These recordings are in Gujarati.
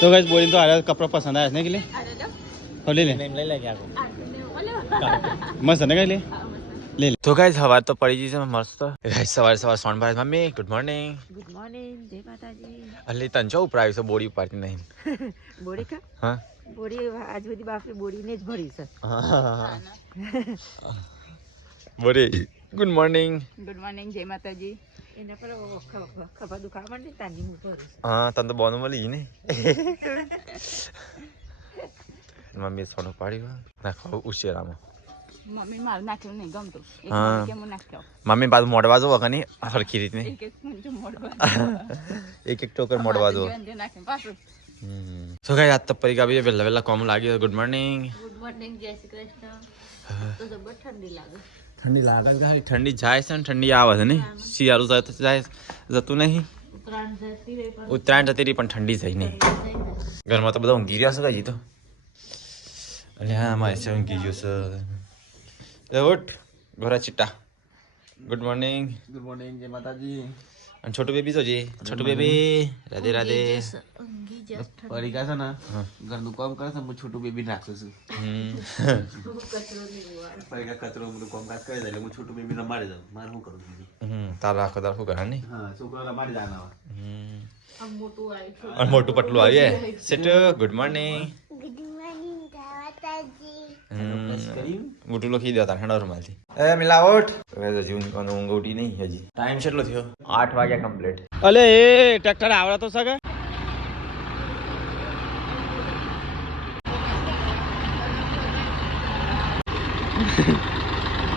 तो गाइस बोली तो आ रहा कपड़ा पसंद आया इसने के लिए और ले ले मस्त है ना ले ले तो गाइस हवा तो पड़ी जी से मस्त गाइस सवार सोन भाई मम्मी गुड मॉर्निंग जय माताजी अल्ली तंचो उपराय से बोडी पार्टी नहीं बोडी का हां बोडी आज बધી બાપરી બોડી ને જ ભરી છે બોડી ગુડ મોર્નિંગ જય માતાજી એના પર ખભા દુખાવા માંડી તાની હું ભરું હા તને તો બોનો મળી ને મમ્મી સોનો પાડી નાખો ઉશેરામાં મમ્મી માર નાખ્યું નહીં ગમતું એક કેમ નાખ્યો મમ્મી બાદ મોડવા જો વગની સરખી રીતની એક એક ટોકર મોડવા જો સો ગાઈસ आज तो परिका भी वेला वेला कॉम लागी गुड मॉर्निंग जय श्री कृष्ण तो जबर ठंडी लागे ठंडी लागल गाई ठंडी जाए से ठंडी आवे है नहीं सियारू जाए तो जाए जतू नहीं उत्तरायण जती रही पण ठंडी जाई नहीं घर में तो બધા ઊંઘી રહ્યા છે ગાજી તો અલે હા મારે છે ઊંઘી ગયો છે એ ઉઠ ઘોરા ચિટ્ટા ગુડ મોર્નિંગ જય માતાજી અને છોટુ બેબી તો જે છોટુ બેબી રાધે રાધે પરિકા છે ને ઘરનું કામ કરે છે હું છોટુ બેબી રાખું છું પરિકા કચરો બધું કામ કાજ કરી દે એટલે હું છોટુ બેબી રમાડી દઉં મારે શું કરું તાર રાખો તાર શું કરે નહીં હા છોકરો રમાડી જાના और मोटू पटलू आई है सिट गुड मॉर्निंग मोटू लोग ही देता ठंडा रूम थी ए मिलावट वैसे जीवन को ऊंघ उठी नहीं हजी टाइम કેટલો થયો 8 વાગ્યા કમ્પ્લીટ અલે એ ટ્રેક્ટર આવડા તો સકે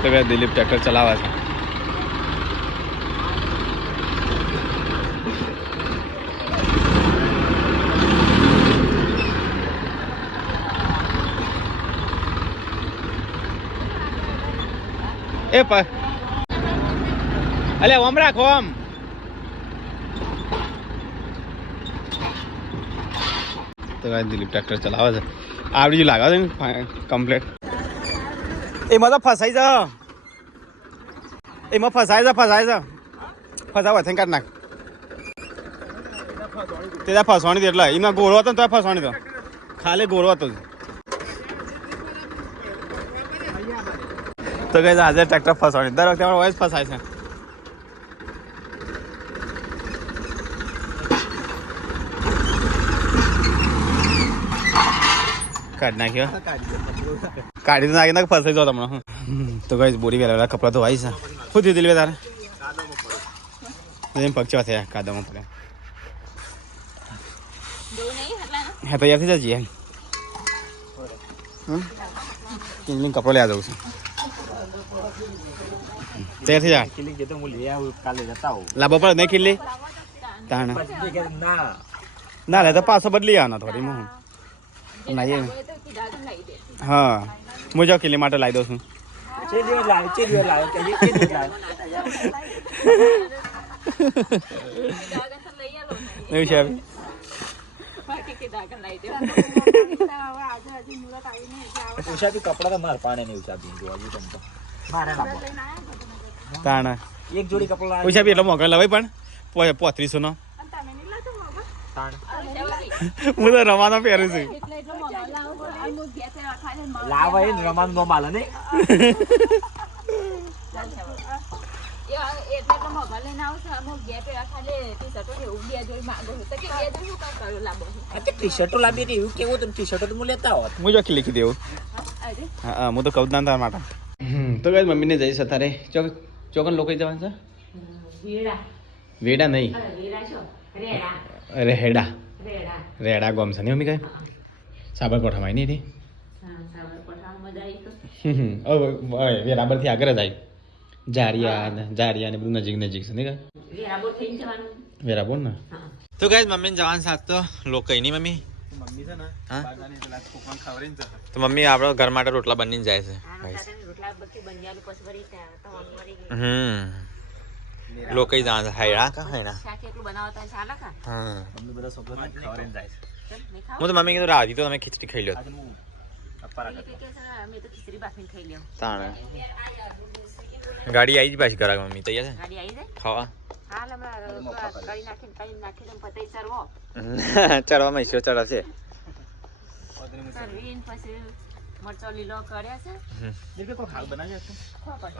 તો વે દિલીપ ટ્રેક્ટર ચલાવે છે ए पर अले ओम राखो ओम तो गाइस दिलीप ट्रैक्टर चलावे છે આવડી જ લાગે છે કમ્પ્લીટ એમાં તો ફસાઈ જા એમાં ફસાઈ જા ફસાવા થઈને કાઢ નાખ તે ફસવાની એટલે એમાં ગોળો હતો ને તો ફસવાની તો ખાલી ગોળો હતો तो गाइस आज ट्रैक्टर फसानी दर वक्त हमारा वॉइस फसाए છે કાઢ નાખ્યો કાઢી તો નાખી ફસાઈ જાવ તમને તો ગાઈસ બોડી વેલા કપડા ધોવાઈ છે શું થયું દિલવે તારે એમ પગચવા થયા કાદમાં પડે હા તો યાદ થઈ જઈએ કિંગલિંગ કપડો લેવા જવું છે तैयार थी जा किल्ली के तो मु ले आऊ काले जाता हूं लाबो पर नहीं किल्ली ताना ना ले तो पास बदली आना थोड़ी मु ना ये हां मुझे किल्ली माटे लाई दो छु चेली लाए के ये चेली लाए नहीं शेफ के दागन लाई दे उषा भी कपड़ा तो मार पाने नहीं उषा भी जो अभी तुम तो मारे ना તાણા એક જોડી કપડા પૈસા બી એટલો મોંઘા લાવે પણ 3500 નો હું તો રવાનો પહેરું છું લાવે રમાન નો માલ ને એટલે તો મોંઘા લઈને આવશે અમુક ગયા પે ખાલે ટી-શર્ટો કે ઉડિયા જોઈ માંગો તો કે બે જોઈ શું કામ કર્યો લાબો આ ટી-શર્ટો લાવી હતી એવું કેવું તો ટી-શર્ટો તો મુ લેતા હોત હું જો લીખી દેવું હા હું તો કહું ના તાર માટે તો ગાઈસ મમ્મીને જઈશ તારે ચોકન લોકો જવાનું છે વેડા નહીં રેડા રેડા ગોમ છે ને મમ્મી કઈ સાબરકોઠામાં નહીં રે વેરાબરથી આગળ જાય જારિયા ને બધું નજીક છે ને વેરાબોર ને તો ગાઈસ મમ્મીને જવાનું સાથ તો લોકો નહીં મમ્મી છે ને તો મમ્મી આપણો ઘર માટે રોટલા બનીને જાય છે લોકો જાણ હાયડા કા હાયડા હા હું તો મમ્મી કીધું રાધી તો તમે ખીચડી ખાઈ લ્યો તાણે ગાડી આવી જ પાછી કરા મમ્મી તૈયાર છે ખાવા હાલ હમણાં કરી નાખી દઉં પતઈ ચરવો ચડવામાં ઈશ્વર ચડાવશે ચરવીને પછી મરચો લીલો કર્યા છે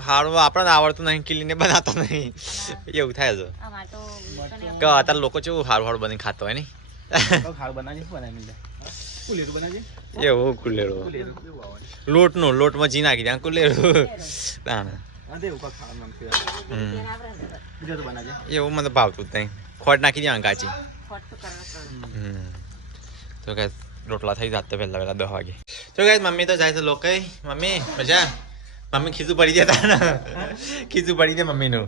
હારું આપણને આવડતું નહીં કિલીને બનાવતા નહીં એવું થાય છે આમાં તો કે અત્યારે લોકો કેવું હારું હારું બની ખાતો હોય ને એવું કુલેરું લોટમાં જી નાખી દે કુલેરું એવું મને ભાવતું જ નહીં ખોટ નાખી દેવાનું કાચી તો કે રોટલા થઈ જાતે પહેલા 10 વાગે તો કે મમ્મી તો જાય છે લોકો મમ્મી મજા મમ્મી ખીચું પડી જતા ને ખીચું પડી દે મમ્મીનું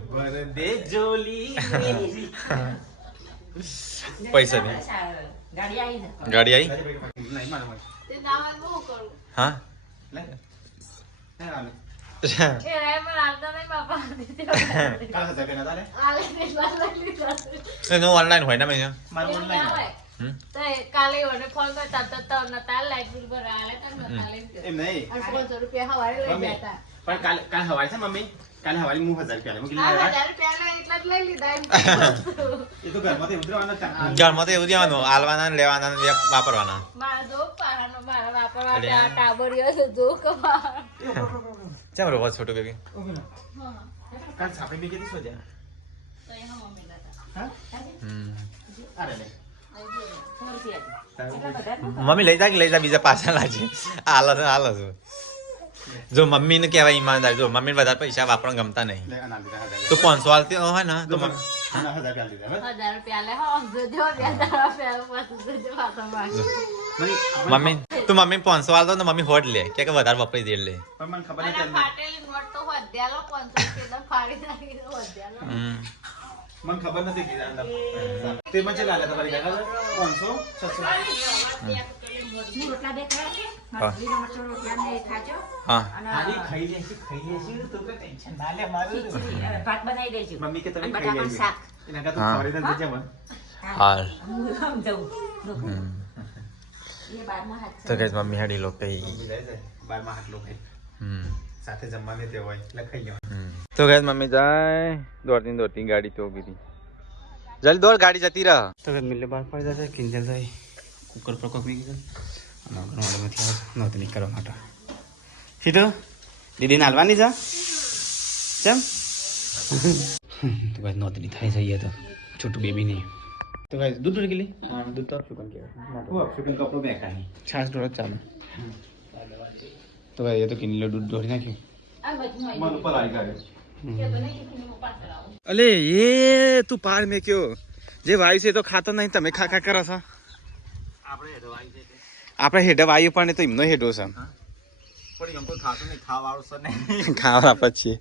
પૈસા દે ગાડી આવી હા ઓનલાઈન હોય ને મેં કાલે ફોન કરતા લાઈટ બિલ ભરાલે એમ નહીં ₹500 હવારે લઈ જતા પણ કાલ હવારે છે મમ્મી કાલે હવારે હું 1000 રૂપિયા એટલા જ લઈ લીધા એ તો ઘરમાં તો ઉતરવાના ઘરમાં તો એવું દેવાનું આલવાના ને લેવાના ને વાપરવાના મારા જો પાહાનો મારા વાપરવા ટાબરિયો છે જો કમા ચાલ રોવા છોટો બેબી કાલ સાપે બી કેતી સોજા તો એ મમ્મી લાતા હા અરે લે મમ્મી લઈ જા બીજા પાછા લાજે હાલ જો મમ્મી ને કહેવાય ઈમાનદાર જો મમ્મી વધારે પૈસા વાપરવા ગમતા નહીં લે અના લીધા તો 500 આલતી હોય ને તો મમ્મી 1000 લીધા ₹1000 લે હો જો ₹2000 પાછું જો પાછા મમ્મી તું મમ્મી 500 આલતો ને મમ્મી હોડ લે કે વધારે વપરાઈ દે લે પણ મને ખબર નથી ફાટેલી નોટ તો વધ્યાલો 500 કે ફાડી નાખી તો વધ્યાલો મને ખબર નથી કે તે મને ચલા લે તમારી ગાડા 500 600 રોટલા દેખાય છે મારી મરચો રોટલા ને ખાજો હા ખાલી ખાઈ લેશે તો કે ટેન્શન ના લે મારું ભાત બનાવી દેજો મમ્મી કે તમે બટાકાનું ખાઈ શાક લેજો એના કા તો ખબર નથી જમવા હાલ હું જઉં એ બારમાં હાથ તો કઈ મમ્મી હાડી લો કઈ જાય છે 12 હાટલો ખાઈ સાથે જમવાને તે હોય એટલે ખાઈ લેવાનું તો કઈ મમ્મી જાય દોડતી ગાડી તો ઉભી હતી જલ્દી દોડ ગાડી જતી રહ તો મિલે બહાર પડી જશે કિંજલ ભાઈ કુકર પર કોક વીકી અને ગણવાડમાંથી આવે નહોતું નહીં કરવા માટે સીધો દીદીને હાલવાની જા કેમ તો ભાઈ નોતરી થાય જઈએ તો છોટું બેબી નહીં તો ભાઈ દૂધ કેટલી દૂધ તો આપશું કેમ કપડો બે ખાઈ છાસ ઢોળ જ ચાલે તો ભાઈ એ તો કિલો દૂધ ઢોળી નાખ્યું મન ઉપર આવી ગયો અલે એ તું પાર મેં કયો જે વાયુ છે તો ખાતો નહીં તમે ખા કરો છો આપણે હેડે વાયુ પણ તો એમનો હેડો છે ખાવા પછી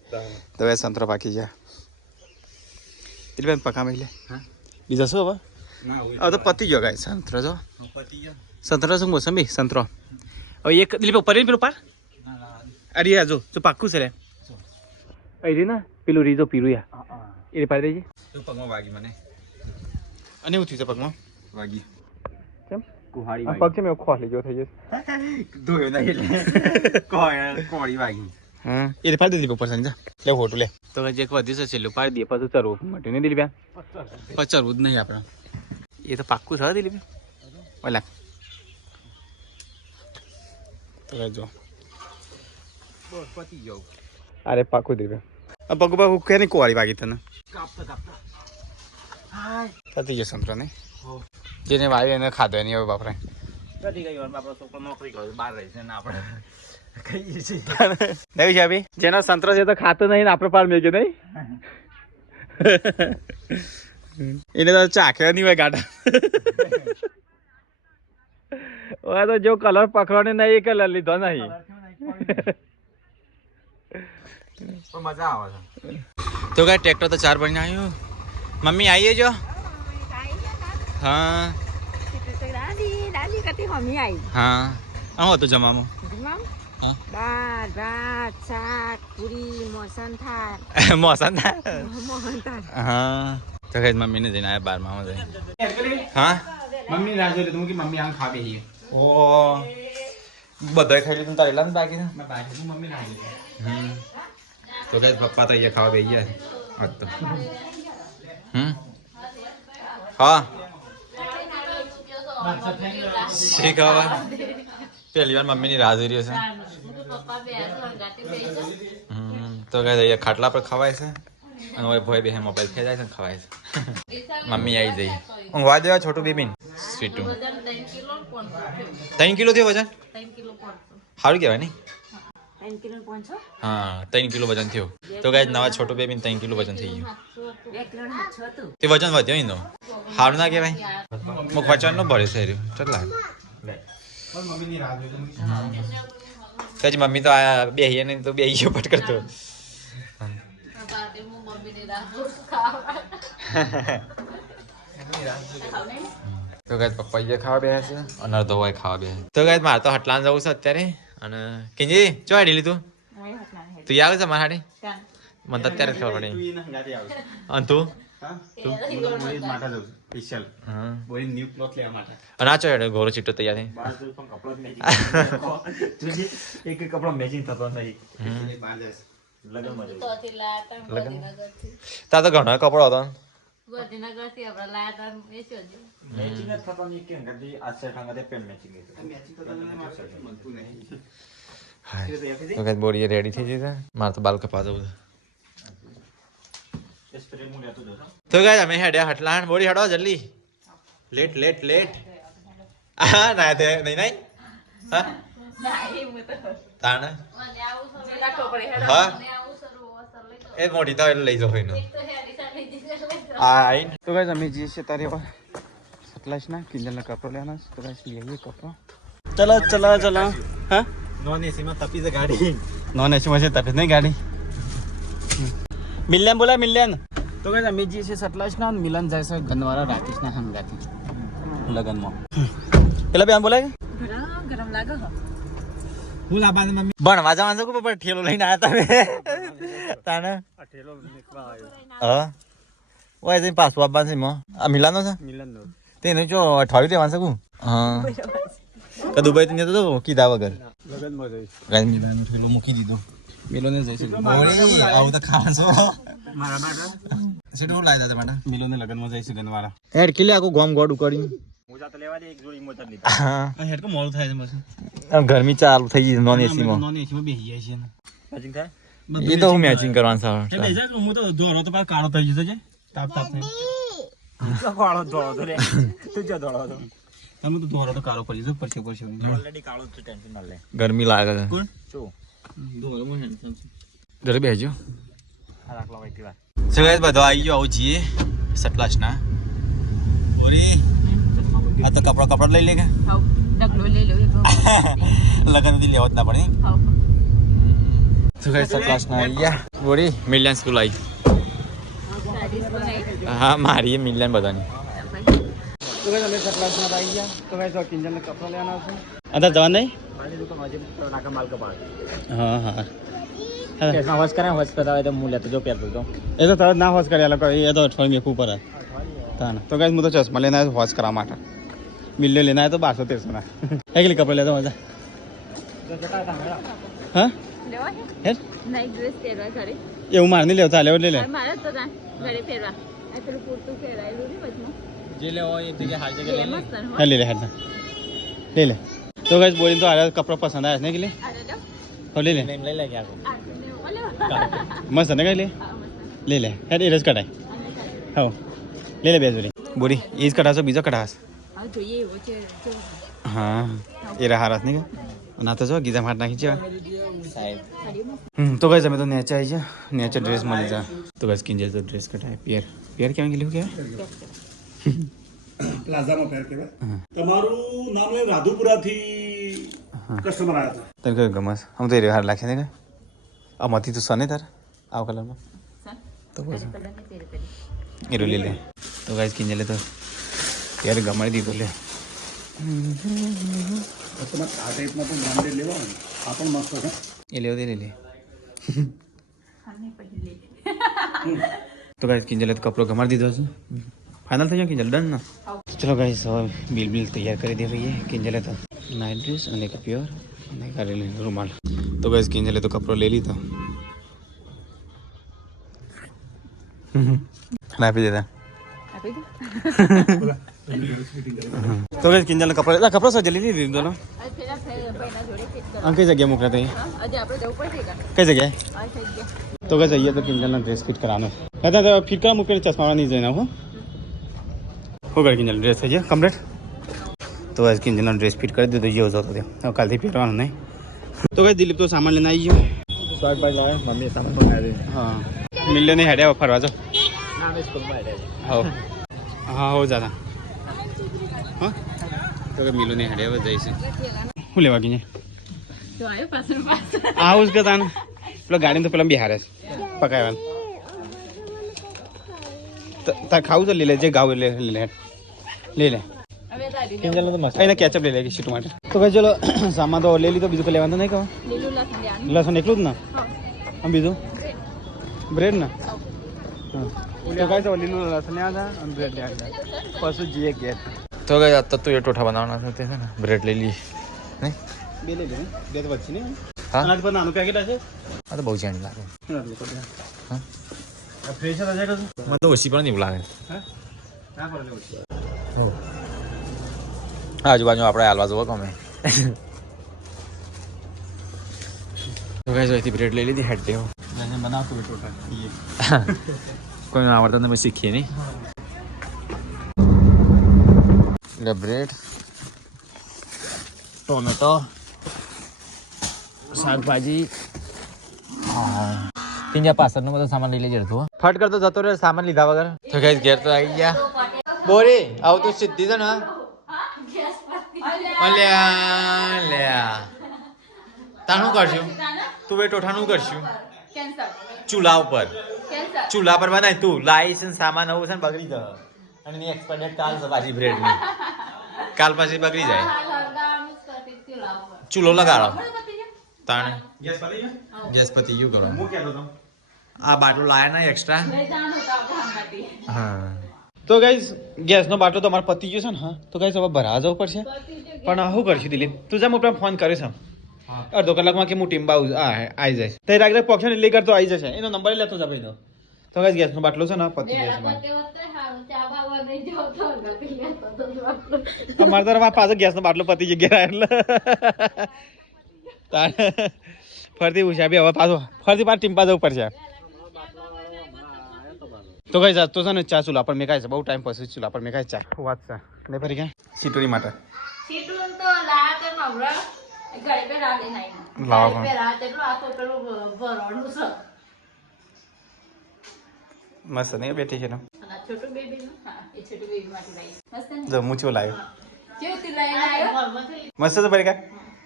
તો એ સંતરો પાકી જાય એટલે બેન પકા મેલે બીજા શું હવે હવે તો પતી ગયો ગાય સંતરો જો સંતરો શું મોસંબી સંતરો હવે એક દિલીપ ઉપર પેલું પાર અરે જો જો પાક્કું છે રે અહીં ને પેલું રીજો પીરું યા એ પાડી દેજે પગમાં વાગી મને અને એવું થયું છે પગમાં વાગી કેમ કુહાડી પગ છે મેં ખોલી ગયો થઈ જશે ધોયો નહીં એટલે કોળી વાગી હા એ પાડી દીધી ઉપર સંજા લે ફોટો લે તો જે વધી છે છેલ્લું પાડી દે પાછું ચરવું માટે નહીં દિલીપ પછી ચરવું જ નહીં આપણે એ તો પાક્કું છે દિલીપ ઓલા તો જો પતી ગયો અરે પાક્કું દિલીપ આ પગ પગ કે નહીં કોળી વાગી તને પતી ગયો સંતરો નહીં જેને વાવી એને ખાધો એની હવે બાપરે નોકરી કરો બહાર રહી છે ને આપણે નહીં છે ભાઈ જેનો સંતરો છે તો ખાતો નહીં ને આપણે પાર મેં કે નહીં એને તો ચાખ્યો નહીં હોય ગાડા હવે તો જો કલર પકડવાનો નહીં એ કલર લીધો નહીં મજા આવે છે તો કઈ ટ્રેક્ટર તો 4 બની આવ્યું મમ્મી આવીએ જો હા હા આવો તો જમામાં હા દાળ ભાત શાક પૂરી મોસન થાળ હા તો કઈ મમ્મીને જઈને આવ્યા 12 માં જઈને હા મમ્મી રાહ જોઈ તું કે મમ્મી આમ ખાવે હી ઓ બધાય ખાઈ લીધું તારે લાન બાકી છે મેં બાકી હું મમ્મી ના આવી તો કઈ પપ્પા તો અહીંયા ખાવા બેહી ગયા આજ તો હા શી ખબર પહેલી વાર મમ્મીની રાહ જોઈ રહ્યો છે તો કઈ ખાટલા પર ખવાય છે અને હવે ભોય બે મોબાઈલ ખેંચાય છે ને ખવાય છે મમ્મી આવી જઈ ઊંઘવા દેવા છોટું બેબીન સ્વીટું 3 કિલો થયો વજન સારું કહેવાય નહીં હા 3 કિલો વજન થયો તો ગાય નવા છોટું બેબીન 3 કિલો વજન થઈ ગયું તે વજન વધ્યો એનો સારું ના કહેવાય મુખ વચન નો ભરે છે ચાલ કઈ મમ્મી તો આ બેહીએ નહીં તો બેહીએ પટ કરતો તો ગાય પપ્પા ખાવા બેસે છે અને અડધો હોય ખાવા બે તો ગાય મારે તો હટલાન જવું છે અત્યારે અને કિંજી ચો આડી લીધું તું આવે છે મારા હાડી મને તો અત્યારે ખબર પડી અને તું અને આ ચો ઘોરો ચીટો તૈયાર એક કપડો મેચિંગ થતો નહીં તા તો ઘણો કપડો હતો બોડી રેડી થઈ જશે મારે તો બાલ કપા જવું તો ગાય અમે હેડ્યા હટલાણ બોડી હડો જલ્દી લેટ લેટ લેટ હા ના તે નહીં નહીં હા તાણ હા એ મોટી તો એટલે લઈ જાવ એનો આઈ તો ગાઈસ અમે જઈએ છીએ તારે સટલાશ ના કિંજલના કપડો લેવાના તો ગાઈસ લઈએ કપડો ચલો ચલો ચલો હા નોન એસી માં તપી છે ગાડી નોન એસી માં છે તપી નહીં ગાડી મિલ્યાન બોલા મિલ્યાન તો ગાઈસ અમે જઈએ છીએ સટલાશ ના મિલન જાય છે ગનવારા રાકેશ ના હંગાથી લગનમાં પેલા બેન બોલાય ગરમ લાગે હું લાબાને મમ્મી ભણવા જવાનું છે પણ ઠેલો લઈને આયા તમે તાને આ ઠેલો નીકળવા આવ્યો હા ઓય જઈને પાછું આપવાનું છે એમાં આ મિલાનો છે મિલનનો તેને જો અઠવાડિયું રહેવાનું છે કું હા કે દુબઈ તો તો કીધા વગર લગનમાં જઈશ ગાય મિલાનો ઠેલો મૂકી દીધો મિલોને જઈશું આવું તો ખાવાનું છો મારા માટે સીધું લાવી દે માટે મિલોને લગનમાં જઈશું ગનવારા હેડ કિલે આખું ગોમ ગોડ ઉકાડી મોજા તો લેવા દે એક જોડી મોજા લીધા હા હેડ કો મોડું થાય છે મસી ગરમી ચાલુ થઈ ગઈ નોન એસી માં નોન એસી માં બેહી જાય છે મેચિંગ થાય એ તો હું મેચિંગ કરવાનું છે તે બેજા હું તો દોરો તો પાછો કાળો થઈ જશે છે તાપ તાપ ને તો કાળો દોરો તો રે તું જો દોરો તો તમે તો દોરો તો કાળો પડી જશે પરસે પરસે ઓલરેડી કાળો છે ટેન્શન ના લે ગરમી લાગે છે કોણ જો દોરો માં હેન્ડસમ છે જરે બેહજો આ રાખલા ભાઈ કેવા સો ગાઈસ બધો આવી ગયો આવું જીએ સટલાશ ના ઓરી આ તો કપડા લઈ લે કે ડગલો લઈ લો લગન થી લેવા જ ના પડે હાવ સો ગાઈસ સટલાશ ના આવી ગયા બોરી મિલિયન સ્કૂલ આવી હા મારી મિલિયન બધાની તો ગાઈસ અમે સટલાશ માં આવી ગયા તો ગાઈસ આ કિંજલને કપડા લેવાના છે અંદર જવા નહીં પાણી દુકાન આજે નાકા માલ કપાળ હા હા કેસમાં હોશ કરે હોશ કરાવે તો હું લેતો જો પહેરતો તો એ તો તરત ના હોશ કર્યા લોકો એ તો અઠવાડિયે મેકવું પડે તાને તો ગાઈસ હું તો ચશ્મા લઈને આવ્યો હોશ કરવા માટે મિલ્યો લઈને આવ્યો તો 1200-1300 ના એકલી કપડા લેતો મજા હા લેવા હે નહીં ડ્રેસ પહેરવા ઘરે એવું મારે નહીં લેવતા લેવો લઈ લે મારે તો ઘરે પહેરવા આ પેલું પૂરતું પહેરાયેલું ને વચમાં જે લેવો એ જગ્યાએ હાલ જગ્યાએ ફેમસ છે હા લઈ લે હાલ લઈ લે તો ગાઈસ બોલીને તો આ કપડા પસંદ આવ્યા છે ને કે લે હો લઈ લે લઈ લે કે આખો મસ્ત ને કઈ લે લઈ લે હેડ એ રસ કઢાય હા લઈ લે બે જોડી બોરી એ જ કઢાશો બીજો કઢાશ જોઈએ એવો છે હા એ રહા રસ નહીં ના તો જો ગીઝા માટ નાખી છે તો ગાઈસ અમે તો નેચે આવી ગયા નેચે ડ્રેસ મળી જા તો ગાઈસ કિંજલ તો ડ્રેસ કઢાય પિયર પિયર કેમ ગયેલું કે પ્લાઝામાં પેર કહેવાય તમારું નામ લઈને રાધુપુરાથી કસ્ટમર આવ્યા હતા તને કયું ગમસ આમ તો એ હાર લાગે ને કે આમાંથી તો સને તાર આવ કલરમાં તો બસ એ લઈ લે તો ગાઈસ કિંજલે તો યાર ગમાડી દીધું લે તમારે આ ટાઈપમાં પણ બ્રાન્ડેડ લેવા હોય ને આ પણ મસ્ત છે એ લેવો દે લઈ લે તો ગાઈસ કિંજલે તો કપડો ગમાડી દીધો છે ફાઇનલ થઈ ગયો કિંજલ ડન ના ચલો ગાઈસ હવે બિલ તૈયાર કરી દે ભાઈએ કિંજલે તો નાઇટ ડ્રેસ અને એક પ્યોર અને કરેલી રૂમાલ તો ગાઈસ કિંજલે તો કપડો લઈ લીધો આપી દેતા આપી દો તો કઈ કિંજલના કપડા સો જલ્દી લીધી દોનો પેલા ભાઈના જોડે ફિટ કરો કઈ જગ્યાએ મોકલ્યા હતા હજી આપણે જવું પડશે કઈ જગ્યાએ આ થઈ ગયા તો કઈ જઈએ તો કિંજલના ડ્રેસ ફિટ કરવાનો હતા તો ફિટ કરા મૂકીને ચશ્માવાળા નહીં જઈને હું કરે કિંજલ ડ્રેસ થઈ જાય કમ્પ્લીટ તો આજ કિંજલનો ડ્રેસ ફિટ કરી દીધો જેવો જતો ત્યાં હવે કાલથી પહેરવાનો નહીં તો કઈ દિલીપ તો સામાન લઈને આવી ગયો શાકભાજી લાવે મમ્મી સામાન મંગાવી હા મિલ્યોની હેડ્યા ફરવા જાઓ હા હો જાતા હા તો કે મિલોની હેડ્યા જઈશું શું લેવા ગઈ તો આવ્યો પાછળ પાછળ આવું જ કે તાન પેલો ગાડીને તો પેલા બિહારે છે પકાવવાનું તાર ખાવું તો લઈ લે જે ગાવ લે લે લે લે હવે તારી કિંજલનો તો મસ્ત એને કેચઅપ લઈ લે સીટ માટે તો કઈ ચલો સામાન તો લઈ લીધો બીજું કોઈ લેવાનું નહીં કહો લીલું લસણ લેવાનું લસણ એકલું જ ને હા આમ બીજું બ્રેડ ને હા તો કઈ તો લીલું લસણ લેવા હતા અને બ્રેડ લેવા હતા પછી જઈએ ઘેર તો ગઈ અત્યારે તો એ ટોઠા બનાવવાના છે તે છે ને બ્રેડ લઈ લઈએ નહીં બે લઈ લે બે તો વચ્ચે નહીં હા આનાથી પર નાનું પેકેટ હશે આ તો બહુ ચેન્જ લાગે હા ફ્રેશ હશે કશું મને તો ઓછી પણ નહીં લાગે હા ના પડે ઓછી આજુબાજુ આપણે હાલવા જવો ગમે તો કઈ જોઈતી બ્રેડ લઈ લીધી હેડ દેવો બનાવતો ટોટા કોઈ આવડતા તમે શીખીએ નહીં એટલે બ્રેડ ટોમેટો શાકભાજી ત્યાં પાછળનો બધો સામાન લઈ લેજે તું ફટ કરતો જતો રહ્યો સામાન લીધા વગર તો કઈ ઘેર તો આવી ગયા બોરી આવું તું સીધી છે ને અલ્યા લ્યા તાનું કરશું તું બે ટોઠાનું કરશું કેન્સર ચૂલા ઉપર કેન્સર ચૂલા પર બનાય તું લાઈસ ને સામાન આવું છે ને બગડી જાય અને એની એક્સપાયર ડેટ કાલ છે પાછી બ્રેડની કાલ પાછી બગડી જાય ચૂલો લગાડો તાણે ગેસ પતી ગયું કરો હું કહેતો હતો આ બાટલો લાયા ના એક્સ્ટ્રા હા તો ગાઈઝ ગેસનો બાટલો તો અમારે પતી ગયો છે ને હા તો ગાઈઝ હવે ભરા જવું પડશે પણ શું કરશું દિલીપ તું જા હું ફોન કરીશ અડધો કલાકમાં કે હું ટીમ્બા આવી જાય તે રાગરે પક્ષ લઈ કરતો આવી જશે એનો નંબર લેતો જ ભાઈ તો ગાઈઝ ગેસનો બાટલો છે ને પતી ગયો છે મારે તો પાછો ગેસનો બાટલો પતી જગ્યા એટલે ફરતી ઉછા બી હવે પાછો ફરતી પાછું ટીમ્પા જવું પડશે તો કઈ જાત તો છે ને ચા ચૂલા પર મેં કાંઈ છે બહુ ટાઈમ પછી ચૂલા પર મેં કાંઈ ચા વાત છે નહીં ફરી ક્યાં સીટોરી માટે સીટું તો લાયા તો નવરા ઘરે પે રાલે નહીં લાવો ઘરે પે રાત એટલું આ તો પેલું ભરવાનું છે મસ્ત નહીં બેઠી છે ને અને આ છોટું બેબી નું હા એ છોટું બેબી માટે લાવી મસ્ત ને જો હું ચો લાવ્યો કેવું તી લઈને આવ્યો મસ્ત તો ફરી કા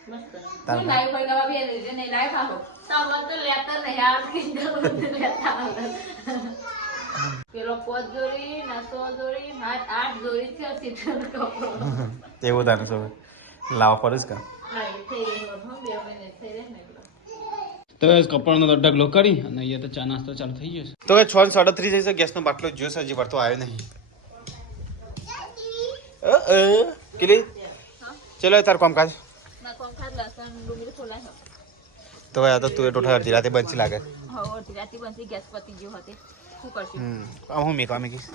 મસ્ત તું લાવી કોઈ નવા બે નહીં લાવી પાહો સાવન તો લેતા નહીં આ કિંગલ લેતા પેલો 5 જોડી ના 100 જોડી 8 જોડી છે સીટનો કપડો એવું તાનું સૌ લાવવા પડે જ કા હા એ થઈ ગયો હો 2 મહિને થઈ રહે ને તો કપડનો તો ઢગલો કરી અને અહીંયા તો ચા નાસ્તો ચાલુ થઈ ગયો તો 6:37 જઈશે ગેસનો બાટલો જોશે હજી ભરતો આવ્યો નહીં કિલી ચલો તાર કામકાજ ના કોમ ખાદ લસણ ડુંગળી ખોલાય તો આ તો તું ટોઠા અડધી રાતે બંચી લાગે હા અડધી રાતે બનતી ગેસ પતી ગયો હતી શું કરશું હું મેકવા મેકીશ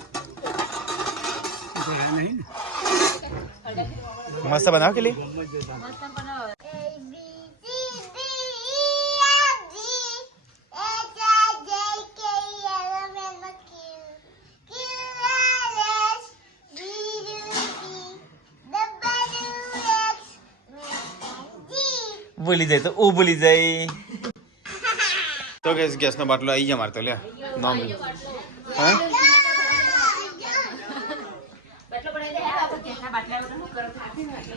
મસ્ત બનાવ કેલી મસ્ત બનાવ ભૂલી જાય તો ઓ ભૂલી જાય તો ગેસનો બાટલો આવી ગયા મારે તો લે નામ હા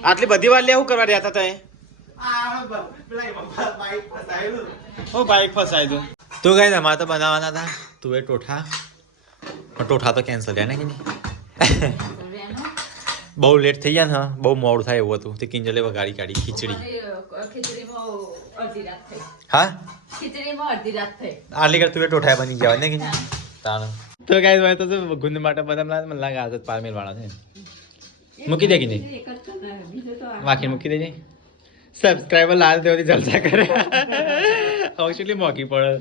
આટલી બધી વાર લે શું કરવા રહ્યા હતા ઓ બાઈક ફસાય તું તો કઈ અમારે તો બનાવવાના હતા તું એ ટોઠા પણ ટોઠા તો કેન્સલ થયા ને કે બહુ લેટ થઈ ગયા ને બહુ મોડું થાય એવું હતું તે કિંજલે ગાડી કાઢી ખીચડી ખીચડીમાં અડધી રાત થઈ હા ખીચડીમાં અડધી રાત થઈ આટલી કર તું એ ટોઠા બની જવાય ને કે તાણ તો કઈ હોય તો ગુંદ માટે બધા મને લાગે આદત પારમેલ વાળા છે મૂકી દે કે નહીં વાકી મૂકી દેજે સબસ્ક્રાઈબર લાલ દેવાથી જલસા કરે એકચ્યુઅલી મોકી પડે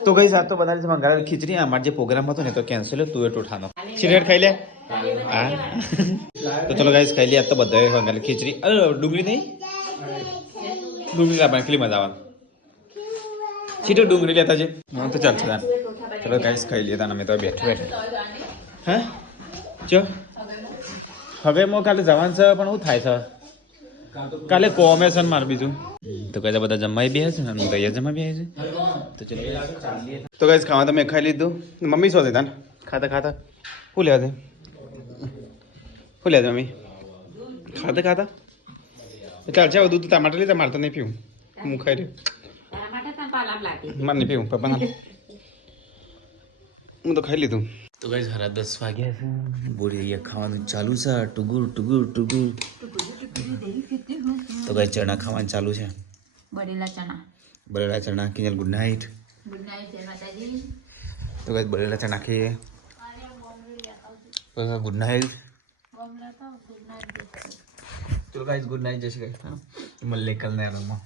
તો કઈ સાત તો બનાવી છે મંગાવેલ ખીચડી અમારે જે પ્રોગ્રામ હતો ને તો કેન્સલ તું એ ટોઠાનો સિગરેટ ખાઈ લે તો ચલો ગાઈસ ખાઈ લઈએ. આ તો બધા વઘારેલી ખીચડી. અરે ડુંગળી નહીં, ડુંગળી આપણે કેટલી મજા આવે. સીધો ડુંગળી લેતા છે. હા તો ચાલશે તાન. ચલો ગાઈસ ખાઈ લઈએ તાન. અમે તો બેઠે હે ચો હવે મો કાલે જવાનું છે પણ શું થાય છે કાલે કોમેશન માર બીજું તો કઈ બધા જમવાય બે છે ને હું તૈયાર જમવા બે છે તો ચલો તો ગાઈસ ખાવા તમે ખાઈ લીધું. મમ્મી શું હતા ખાતા ખાતા શું લેવા દે શું લેવા દે મમ્મી ખાતા ખાતા ચાલ છે દૂધ ટમાટર લીધા મારે તો નહીં પીવું હું ખાઈ રહ્યું મારે નહીં પીવું પપ્પાના હું તો ખાઈ લીધું. તો ગાઈસ 10:30 વાગ્યા છે. બોરી અહીંયા ખાવાનું ચાલુ છે. ટુગુર ટુગુર ટુગુર. તો ગાઈસ ચણા ખાવાનું ચાલુ છે. બરેલા ચણા કિંજલ ગુડ નાઇટ. તો ગાઈસ બરેલા ચણા ખાઈએ. Good night. તો ગાઈસ ગુડ નાઇટ જય શ્રી કૃષ્ણ. મળીએ કલના રંગમાં.